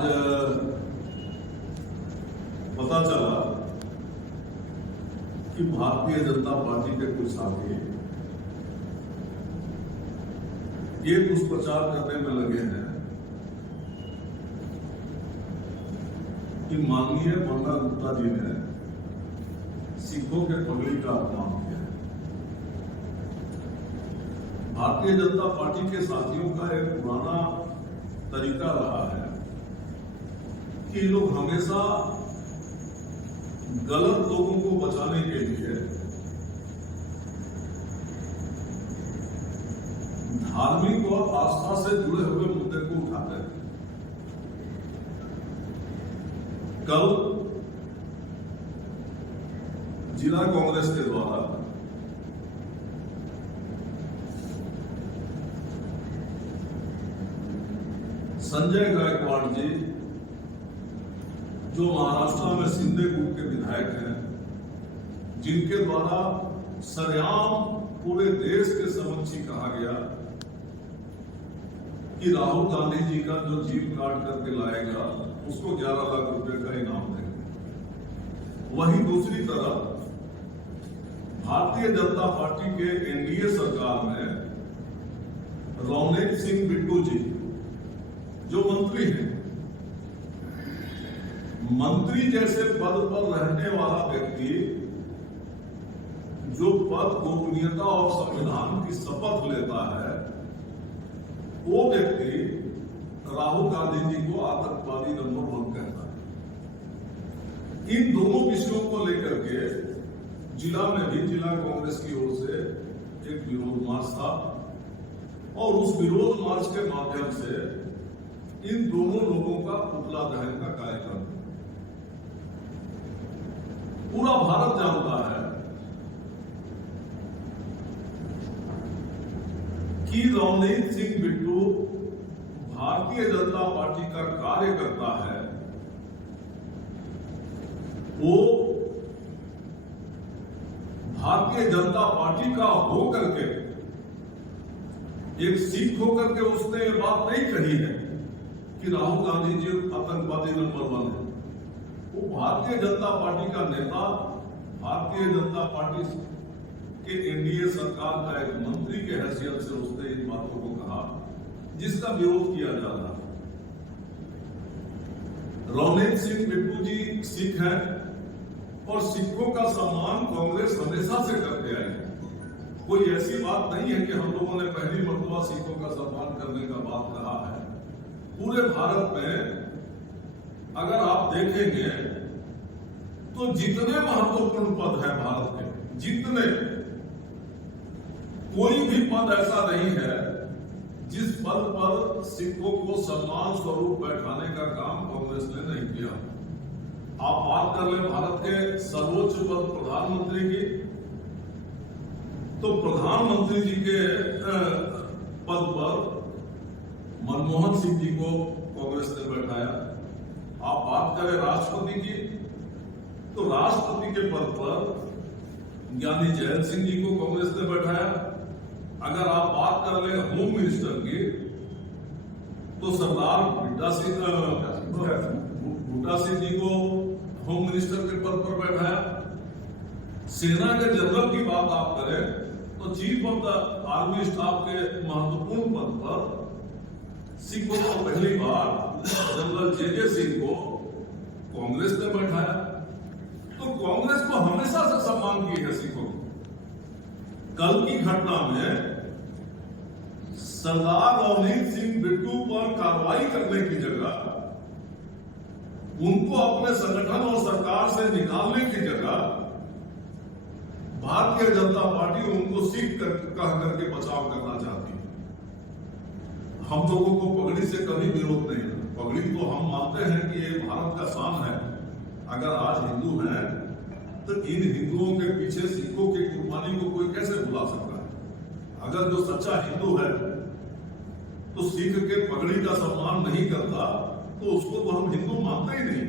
आज पता चला कि भारतीय जनता पार्टी के कुछ साथी ये दुष्प्रचार करने में लगे हैं कि माननीय बंदा गुप्ता जी ने सिखों के पगड़ी का अपमान किया है। भारतीय जनता पार्टी के साथियों का एक पुराना तरीका रहा है कि लोग हमेशा गलत लोगों को बचाने के लिए धार्मिक और आस्था से जुड़े हुए मुद्दे को उठाते हैं। कल जिला कांग्रेस के द्वारा संजय गायकवाड़ जी, जो महाराष्ट्र में सिंधे गुट के विधायक हैं, जिनके द्वारा सरेआम पूरे देश के समक्ष कहा गया कि राहुल गांधी जी का जो जीप काट करके लाएगा उसको 11 लाख रुपए का इनाम देंगे। वहीं दूसरी तरफ भारतीय जनता पार्टी के एनडीए सरकार में रवनीत सिंह बिट्टू जी, जो मंत्री हैं, मंत्री जैसे पद पर रहने वाला व्यक्ति, जो पद गोपनीयता और संविधान की शपथ लेता है, वो व्यक्ति राहुल गांधी जी को आतंकवादी नंबर 1 कहता है। इन दोनों विषयों को लेकर के जिला में भी जिला कांग्रेस की ओर से एक विरोध मार्च था और उस विरोध मार्च के माध्यम से इन दोनों लोगों का पुतला दहन का कार्यक्रम। पूरा भारत जानता है कि रवनीत सिंह बिट्टू भारतीय जनता पार्टी का कार्यकर्ता है। वो भारतीय जनता पार्टी का होकर के, एक सिख होकर के उसने ये बात नहीं कही है कि राहुल गांधी जी आतंकवादी नंबर 1 है। वो भारतीय जनता पार्टी का नेता, भारतीय जनता पार्टी के एनडीए सरकार का एक मंत्री के हैसियत से उसने इन बातों को कहा जिसका विरोध किया जा रहा है। रवनीत सिंह बिट्टू जी सिख हैं और सिखों का सम्मान कांग्रेस हमेशा से करते आई है। कोई ऐसी बात नहीं है कि हम लोगों ने पहली मर्तबा सिखों का सम्मान करने का बात कहा है। पूरे भारत में अगर आप देखेंगे तो जितने महत्वपूर्ण पद है भारत के, जितने, कोई भी पद ऐसा नहीं है जिस पद पर सिखों को सम्मान स्वरूप बैठाने का काम कांग्रेस ने नहीं किया। आप बात कर ले भारत के सर्वोच्च पद प्रधानमंत्री की, तो प्रधानमंत्री जी के पद पर मनमोहन सिंह जी को कांग्रेस ने बैठाया। आप बात करें राष्ट्रपति की, तो राष्ट्रपति के पद पर ज्ञानी जैल सिंह जी को कांग्रेस ने बैठाया। अगर आप बात कर ले होम मिनिस्टर की, तो सरदार भुट्टा सिंह जी को होम मिनिस्टर के पद पर बैठाया। सेना के जनरल की बात आप करें तो chief of the army staff के महत्वपूर्ण पद पर सिखों को पहली बार जनरल जे सिंह को कांग्रेस ने बैठाया। तो कांग्रेस को हमेशा से सम्मान की है सिखों को। कल की घटना में सरदार रवनीत सिंह बिट्टू पर कार्रवाई करने की जगह, उनको अपने संगठन और सरकार से निकालने की जगह, भारतीय जनता पार्टी उनको सिख कह करके बचाव करना चाहती है। हम लोगों को पगड़ी से कभी विरोध नहीं है। पगड़ी तो हम मानते हैं कि ये भारत का शान है। अगर आज हिंदू हैं तो इन हिंदुओं के पीछे सिखों की कुर्बानी को कोई कैसे भुला सकता है। अगर जो सच्चा हिंदू है तो सिख के पगड़ी का सम्मान नहीं करता तो उसको तो हम हिंदू मानते ही नहीं।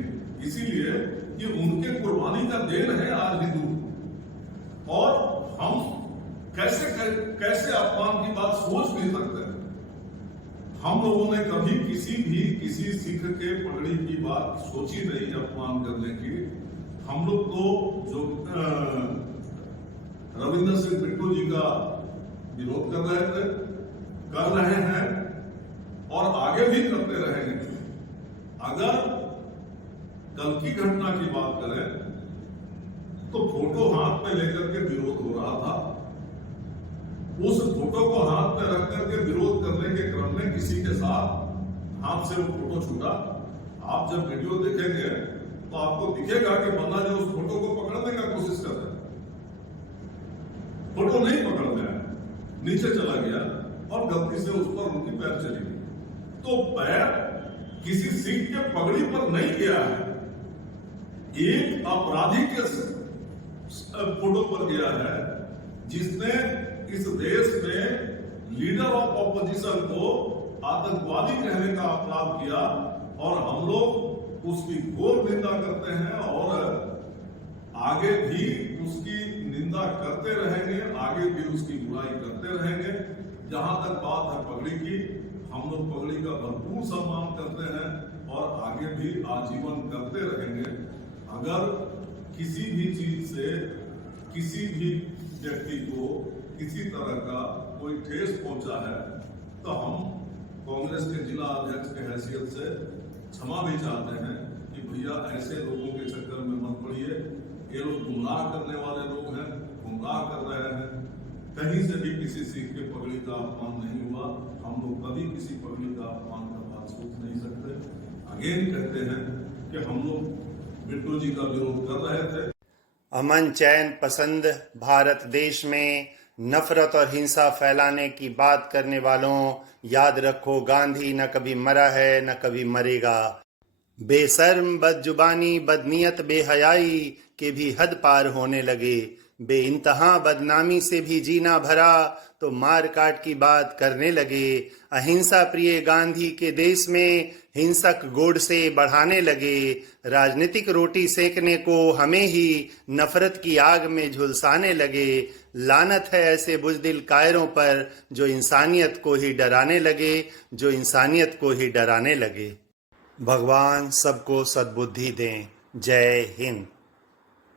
इसीलिए ये उनके कुर्बानी का देन है आज हिंदू। और हम कैसे अपमान की बात सोच नहीं सकते। हम लोगों ने कभी किसी सिख के पगड़ी की बात सोची नहीं अपमान करने की। हम लोग तो जो रविंद्र सिंह बिट्टू जी का विरोध कर रहे हैं और आगे भी करते रहेंगे। अगर कल की घटना की बात करें तो फोटो हाथ में लेकर के विरोध हो रहा था। उस फोटो को हाथ में रख करके विरोध करने के क्रम में किसी के साथ हाथ से वो फोटो छूटा। आप जब वीडियो देखेंगे तो आपको दिखेगा कि बंदा जो उस फोटो को पकड़ने का कोशिश कर रहा है, फोटो नहीं पकड़ गया, नीचे चला गया और गलती से उस पर उनकी पैर चली गई। तो पैर किसी सिख के पगड़ी पर नहीं गया है, एक अपराधी के फोटो पर गया है जिसने इस देश में लीडर ऑफ ऑपोजिशन को आतंकवादी कहने का अपराध किया और हम लोग उसकी घोर निंदा करते हैं और आगे भी उसकी निंदा करते रहेंगे, आगे भी उसकी बुराई करते रहेंगे। जहां तक बात है पगड़ी की, हम लोग पगड़ी का भरपूर सम्मान करते हैं और आगे भी आजीवन करते रहेंगे। अगर किसी भी चीज से किसी भी व्यक्ति को किसी तरह का कोई ठेस पहुंचा है तो हम कांग्रेस के जिला अध्यक्ष के हैसियत से क्षमा भी चाहते हैं कि भैया ऐसे लोगों के चक्कर में मत पड़िए। ये लोग गुमराह करने वाले लोग हैं, गुमराह कर रहे हैं। कहीं से भी किसी सिख के पगड़ी का अपमान नहीं हुआ। हम लोग कभी किसी पगड़ी का अपमान का बात सोच नहीं सकते। अगेन कहते हैं कि हम लोग बिट्टू जी का विरोध कर रहे थे। अमन चैन पसंद भारत देश में नफरत और हिंसा फैलाने की बात करने वालों, याद रखो गांधी न कभी मरा है न कभी मरेगा। बेशर्म, बदजुबानी, बदनीयत, बेहयाई के भी हद पार होने लगे। बेइंतहा बदनामी से भी जीना भरा तो मार काट की बात करने लगे। अहिंसा प्रिय गांधी के देश में हिंसक गोडसे बढ़ाने लगे। राजनीतिक रोटी सेकने को हमें ही नफरत की आग में झुलसाने लगे। लानत है ऐसे बुज़दिल कायरों पर जो इंसानियत को ही डराने लगे, जो इंसानियत को ही डराने लगे। भगवान सबको सद्बुद्धि दें। जय हिंद।